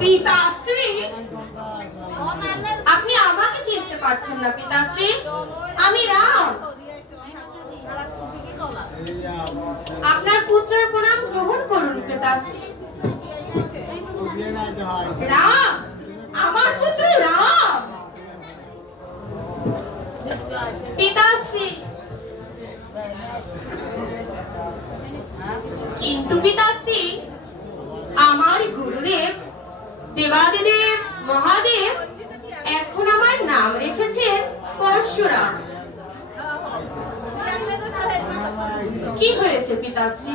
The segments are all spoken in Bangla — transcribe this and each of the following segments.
পিতাশ্রী, আপনি আমাকে চিনতে পারছেন না পিতাশ্রী? আমি রাম, আপনার পুত্রের প্রণাম গ্রহণ করুন পিতাশ্রী। রাম, আমার পুত্র রাম। পিতাশ্রী, কিন্তু পিতাশ্রী, আমার গুরুদেব দেবাদিদেব মহাদেব এখন আমার নাম রেখেছেন পরশুরাম। কি হয়েছে পিতাশ্রী?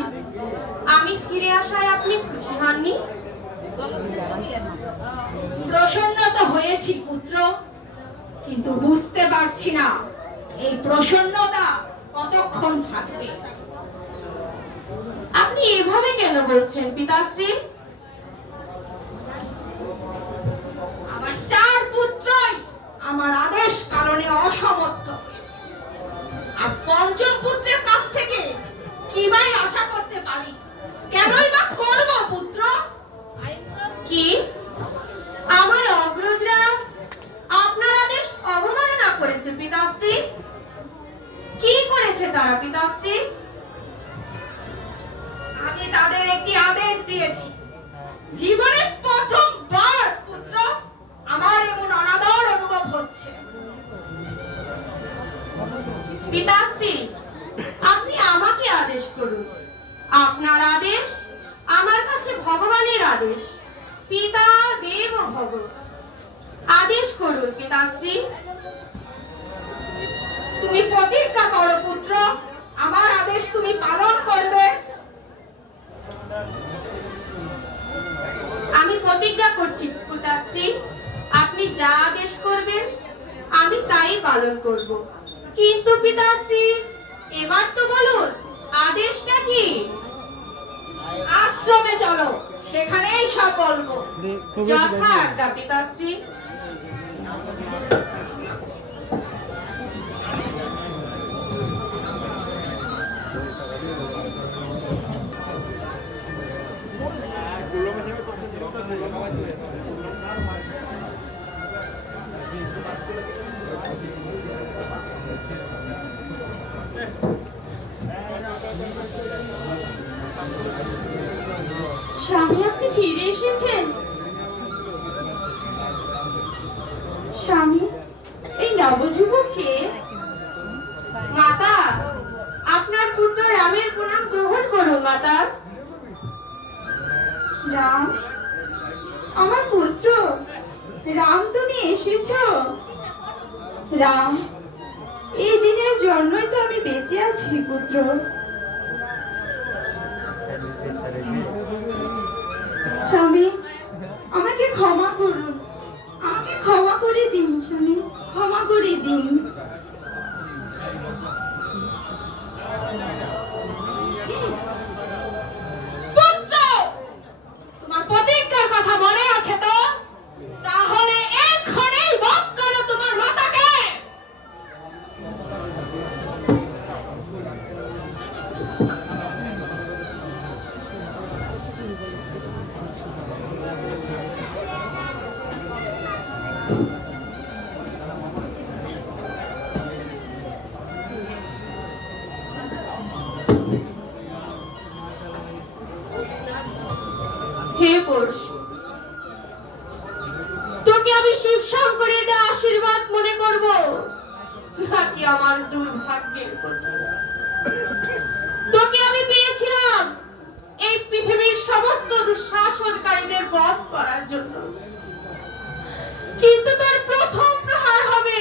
আমি ফিরে আসায় আপনি খুশি হননি? প্রসন্ন তো হয়েছি পুত্র, কিন্তু বুঝতে পারছি না এই প্রসন্নতা কতক্ষণ থাকবে। আপনি এভাবে কেন বলছেন পিতাশ্রী? আমার চার পুত্রই আমার আদেশ পালনে অসমর্থ হয়েছে, আর পঞ্চম পুত্রের কাছ থেকে কি ভাই আশা করতে পারি? কেনই বা করব পুত্র? কি আমার অগ্রজরা আপনার আদেশ অবমাননা করেছে পিতাশ্রী? কি করেছে তারা পিতাশ্রী? আমি তাদের একটি আদেশ দিয়েছি। জীবনে প্রথমবার পুত্র আমার এমন অনাদর অনুভব হচ্ছে। পিতাশ্রী, আপনি আমাকে আদেশ করুন। আপনার আদেশ আমার কাছে ভগবানের আদেশ। পিতা দেব ভগ, আদেশ করুন পিতাশ্রী। তুমি প্রতিজ্ঞা করো পুত্র, আমার আদেশ তুমি পালন করবে। আমি প্রতিজ্ঞা করছি পিতাশ্রী, আপনি যা আদেশ করবেন আমি তাই পালন করব। কিন্তু পিতাশ্রী, এবার তো বলুন আদেশটা কি? আশ্রমে চলো, সেখানেই সব বলবো। যথা আজ্ঞা পিতাশ্রী। স্বামী, আপনি ফিরে এসেছেন? স্বামী, এই নবযুবককে? মাতা, আপনার পুত্র রামের প্রণাম গ্রহণ করুন মাতা। রাম, আমার পুত্র রাম, তুমি এসেছো? রাম, এই দিনের জন্যই তো আমি বেঁচে আছি পুত্র। স্বামী, আমাকে ক্ষমা করুন, আমাকে ক্ষমা করে দিন স্বামী, ক্ষমা করে দিন। পুত্র, তোমার প্রতিজ্ঞার কথা মনে আছে তো? তাহলে এক্ষুনি বধ করো তোমার মাতাকে। হে পরশু, তোকে আমি শিব শঙ্করের আশীর্বাদ মনে করব নাকি আমার দুর্ভাগ্যের কথা? তোকে আমি পেয়েছিলাম এই পৃথিবীর সমস্ত দুঃশাসনকারীদের বধ করার জন্য, কিন্তু তোর প্রথম প্রহার হবে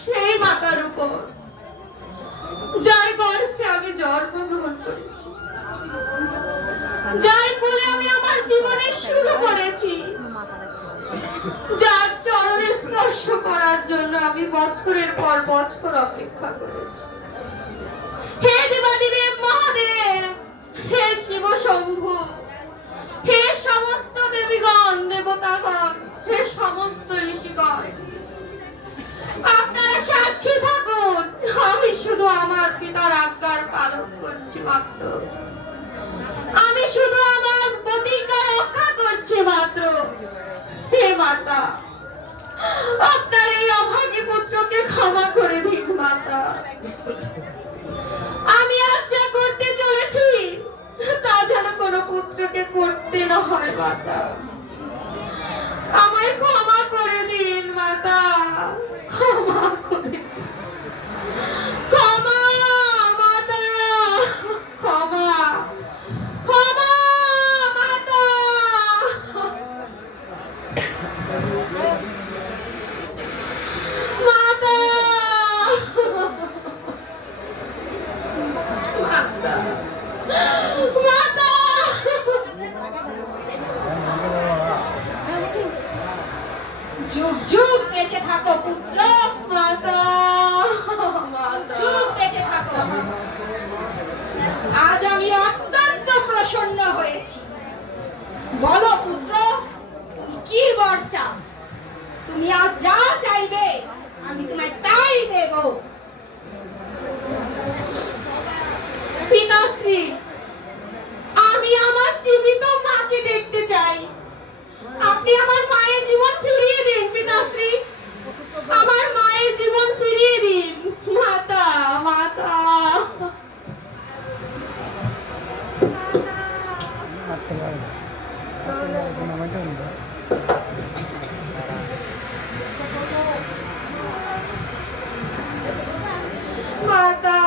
সেই মাতার উপর যার গর্ভে আমি জন্মগ্রহণ করেছি, যার কোলে আমি আমার জীবনের শুরু করেছি, যার চরণে স্পর্শ করার জন্য আমি বছরের পর বছর অপেক্ষা করেছি। হে দেবাদিদেব মহাদেব, হে শিব শম্ভু, হে সমস্ত দেবীগণ দেবতাগণ, হে সমস্ত ঋষিগণ, আপনারা সাক্ষী থাকুন, আমি শুধু আমার পিতার আজ্ঞার পালন করছি মাত্র। আমি ক্ষমা করে দিন মাতা। আমি আজ যা করতে চলেছি তা যেন কোনো পুত্রকে করতে না হয় মাতা। আমায় ক্ষমা করে দিন মাতা, ক্ষমা করে ক্ষমা মাতা, ক্ষমা ক্ষমা মাতা। মাতা মাতা মাতা। যুগ যুগ বেঁচে থাকো পুত্র, মাতা মাতা। যুগ বেঁচে থাকো। আজ আমি অত্যন্ত প্রসন্ন হয়েছি। বলো পুত্র, তুমি কি বর চাও? তুমি আজ যা চাইবে আমি তোমায় তাই দেব। পিতাশ্রী, আমি আমার জীবিত মাকে দেখতে চাই। আপনি আমার মায়ের জীবন ফিরিয়ে দিন পিতাশ্রী, আমার মায়ের জীবন ফিরিয়ে দিন মাতা মাতা। মাতা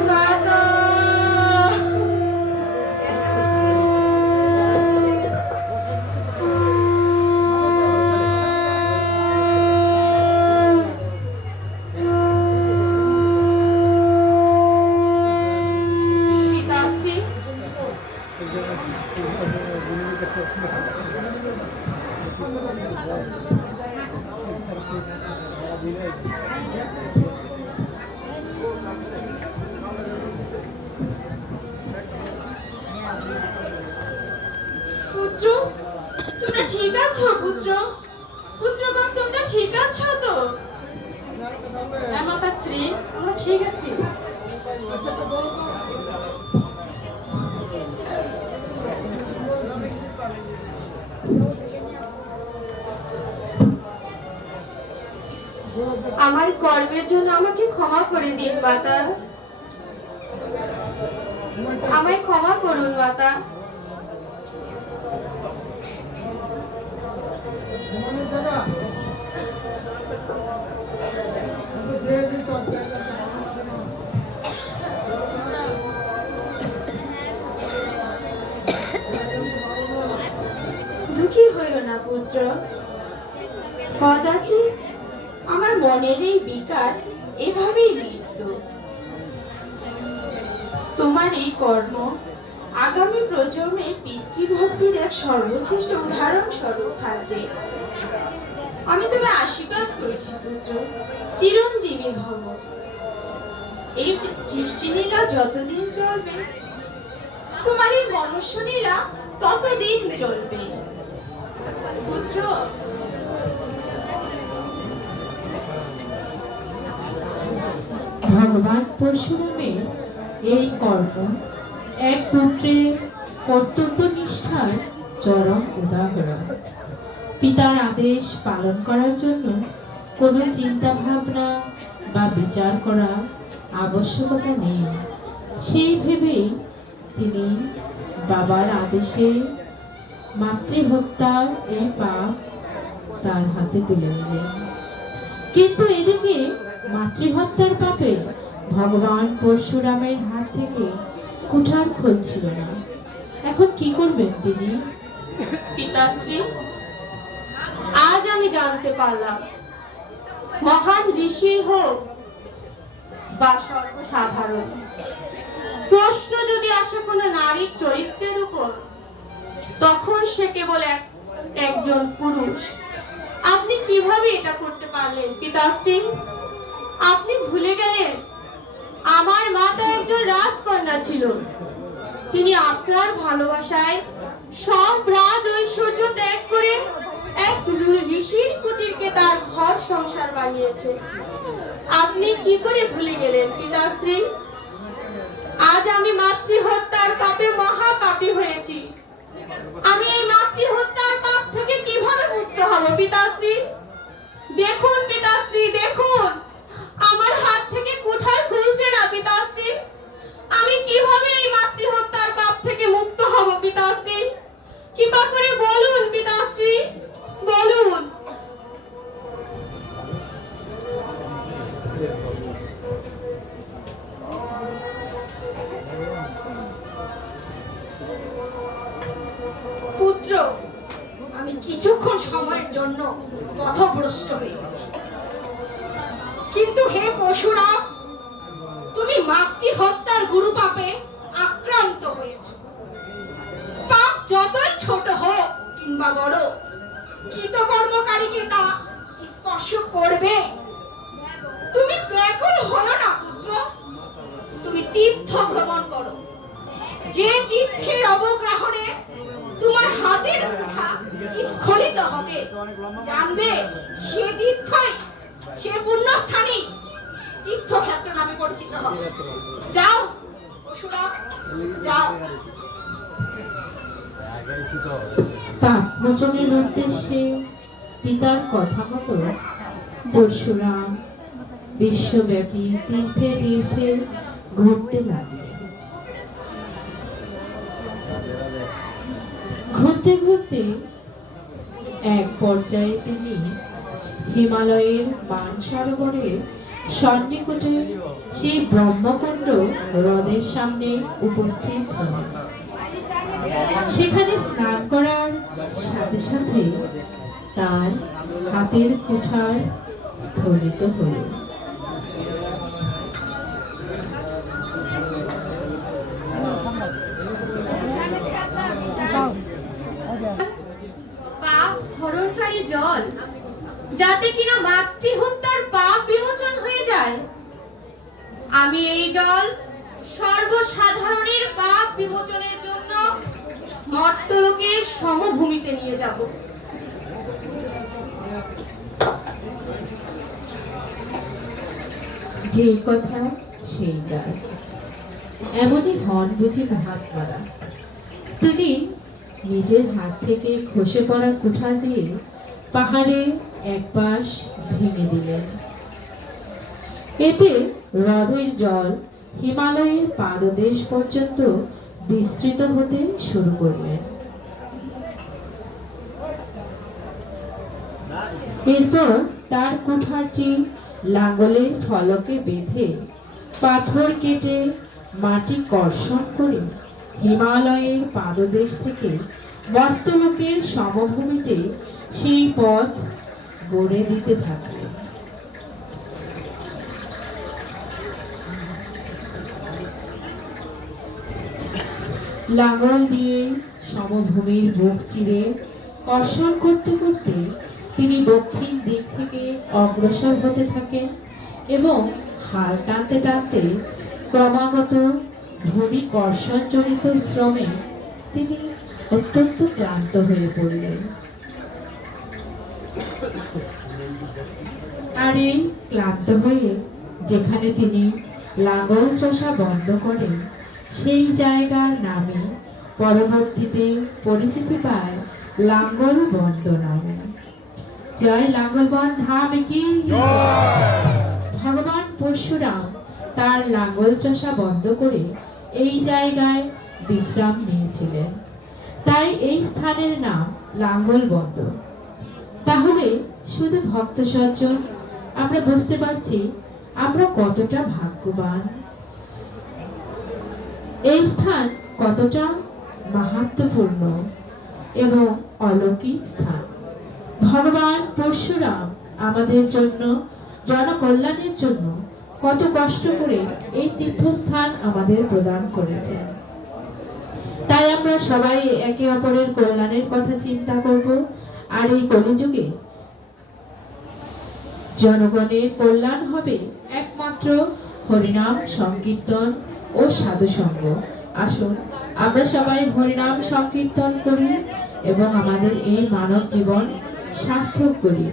মাতা। পিতাশ্রী, পুত্র, তোমরা ঠিক আছো? পুত্র পুত্রগণ, তোমরা ঠিক আছো তো? হ্যাঁ মাতাশ্রী, আমরা ঠিক আছি। আমার গর্বের জন্য আমাকে ক্ষমা করে দিন মাতা, আমায় ক্ষমা করুন মাতা। দুঃখী হইও না পুত্র, কদাচিৎ আমার মনের এই বিকার এভাবেই মৃত্যু। তোমার এই কর্ম আগামী প্রজন্মে পিতৃভক্তির এক সর্বশ্রেষ্ঠ উদাহরণ স্বরূপ থাকবে। আমি তোমায় আশীর্বাদ করছি পুত্র, চিরঞ্জীবী ভব। এই সৃষ্টিলীলা যতদিন চলবে, তোমার এই মনুষ্যলীলা ততদিন চলবে পুত্র। ভগবান পরশুরামের এই কর্ম এক পুত্রের কর্তব্য নিষ্ঠার চরম উদাহরণ। পিতার আদেশ পালন করার জন্য কোনো চিন্তা ভাবনা বা বিচার করা আবশ্যকতা নেই, সেই ভেবেই তিনি বাবার আদেশে মাতৃহত্যার এই পাপ তার হাতে তুলে নিলেন। কিন্তু এদিকে মাতৃহত্যার পাপে ভগবান পরশুরামের হাত থেকে কুঠার খুলছিল না। এখন কি করবেন তিনি? পিতাশ্রী, আজ আমি জানতে পারলাম, মহান ঋষি হোক বা সর্বসাধারণ, প্রশ্ন যদি আসে কোনো নারীর চরিত্রের উপর, তখন সে কেবল একজন পুরুষ। আপনি কিভাবে এটা করতে পারলেন পিতাশ্রী? আপনি ভুলে গেলেন আমার মাতা একজন রাজকন্যা ছিল। তিনি আপনার ভালোবাসায় সব রাজ ঐশ্বর্য ত্যাগ করে এক ঋষির কুটিরকে তার ঘর সংসার বানিয়েছে। আপনি কি করে ভুলে গেলেন পিতাশ্রী? আজ আমি মাতৃহত্যার পাপে মহাপাপী হয়েছি। আমি এই মাতৃ হত্যার পাপ থেকে কিভাবে মুক্ত হব পিতাশ্রী? দেখুন পিতাশ্রী, দেখুন আমার হাত থেকে কুঠার খুলছে না পিতাশ্রী। আমি কিভাবে এই মাতৃ হত্যার পাপ থেকে মুক্ত হব পিতাশ্রী? কৃপা করে বলুন পিতাশ্রী, বলুন। পুত্র, আমি কিছুক্ষণ সময়ের জন্য পথভ্রষ্ট হয়ে গেছি, কিন্তু হে পরশুরাম, তুমি মাতৃ হত্যার গুরু পাপে আক্রান্ত হয়েছ। পাপ যতই ছোট হোক কিংবা বড়, কৃতকর্মকারীকে তা স্পর্শ করবে। তুমি ব্যাকুল হও না পুত্র, তুমি তীর্থ ভ্রমণ করো। যে তীর্থের অবগ্রহণে তোমার হাতের মুঠা স্খলিত হবে, জানবে সে তীর্থই, সে পুণ্যস্থানই তীর্থক্ষেত্র নামে পরিচিত হবে। যাও পরশুরাম, যাও। পাপ মোচনের উদ্দেশ্যে পিতার কথা মতো পরশুরাম বিশ্বব্যাপী তীর্থে তীর্থে ঘুরতে লাগলেন। ঘুরতে ঘুরতে এক পর্যায়ে তিনি হিমালয়ের মানসরোবরের সন্নিকটে সেই ব্রহ্মকুণ্ড হ্রদের সামনে উপস্থিত হলেন। সেখানে স্নান করার সাথে সাথে তার হাতের কুঠার স্থলিত হল। পাপ হরণকারী জল, যাতে কিনা মাতৃ হত্যার পাপ বিমোচন হয়ে যায়। আমি এই জল সর্বসাধারণের পাপ বিমোচনের জন্য মর্তলোকের সমভূমিতে নিয়ে যাব। যে কথা সেই কাজ, এমনই হন বুঝি মহাত্মারা। তিনি নিজের হাত থেকে খসে পড়া কুঠার দিয়ে পাহাড়ে এক পাশ ভেঙে দিলেন। এতে হ্রদের জল হিমালয়ের পাদদেশ পর্যন্ত বিস্তৃত হতে শুরু করলেন। এরপর তার কুঠারটি লাঙ্গলের ফলকে বেঁধে পাথর কেটে মাটি কর্ষণ করে হিমালয়ের পাদদেশ থেকে মর্তলোকের সমভূমিতে সেই পথ গড়ে দিতে থাকলেন। লাঙ্গল দিয়ে সমভূমির বুক চিরে কর্ষণ করতে করতে তিনি দক্ষিণ দিক থেকে অগ্রসর হতে থাকেন এবং হাল টানতে টানতে ক্রমাগত ভূমি কর্ষণজনিত শ্রমে তিনি অত্যন্ত ক্লান্ত হয়ে পড়লেন। আর এই ক্লান্ত হয়ে যেখানে তিনি লাঙ্গল চষা বন্ধ করেন, সেই জায়গার নামে পরবর্তীতে পরিচিতি পায় লাঙ্গল বন্ধ নামে। জয় লাঙ্গলবন ধাম কি! ভগবান পরশুরাম তার লাঙ্গল চষা বন্ধ করে এই জায়গায় বিশ্রাম নিয়েছিলেন, তাই এই স্থানের নাম লাঙ্গল বন্ধ। তাহলে শুধু ভক্ত সজ্জন আমরা বুঝতে পারছি আমরা কতটা ভাগ্যবান, এই স্থান কতটা মাহাত্ম্যপূর্ণ এবং অলৌকিক স্থান। ভগবান পরশুরাম আমাদের জন্য, জনকল্যাণের জন্য কত কষ্ট করে এই তীর্থস্থান আমাদের প্রদান করেছেন। তাই আমরা সবাই একে অপরের কল্যাণের কথা চিন্তা করব। আর এই কলিযুগে জনগণের কল্যাণ হবে একমাত্র হরিনাম সংকীর্তন ও সাধুসঙ্গ। আসুন আমরা সবাই হরিনাম সংকীর্তন করি এবং আমাদের এই মানব জীবন সার্থক করি।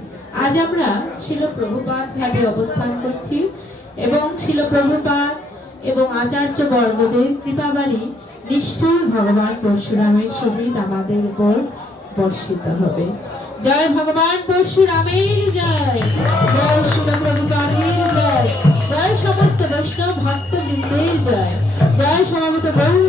আজ আমরা শিল প্রভুপাদ ঘাটে অবস্থান করছি এবং শিল প্রভুপাদ এবং আচার্য বর্গদের কৃপাবাড়ি নিশ্চয় ভগবান পরশুরামের সহিত আমাদের উপর বর্ষিত হবে। জয় ভগবান পরশুরামের জয়, জয় শিল প্রভুপাদের জয়, জয় সমস্ত বৈষ্ণব ভক্তবৃন্দের জয়, জয় সমবেত গৌর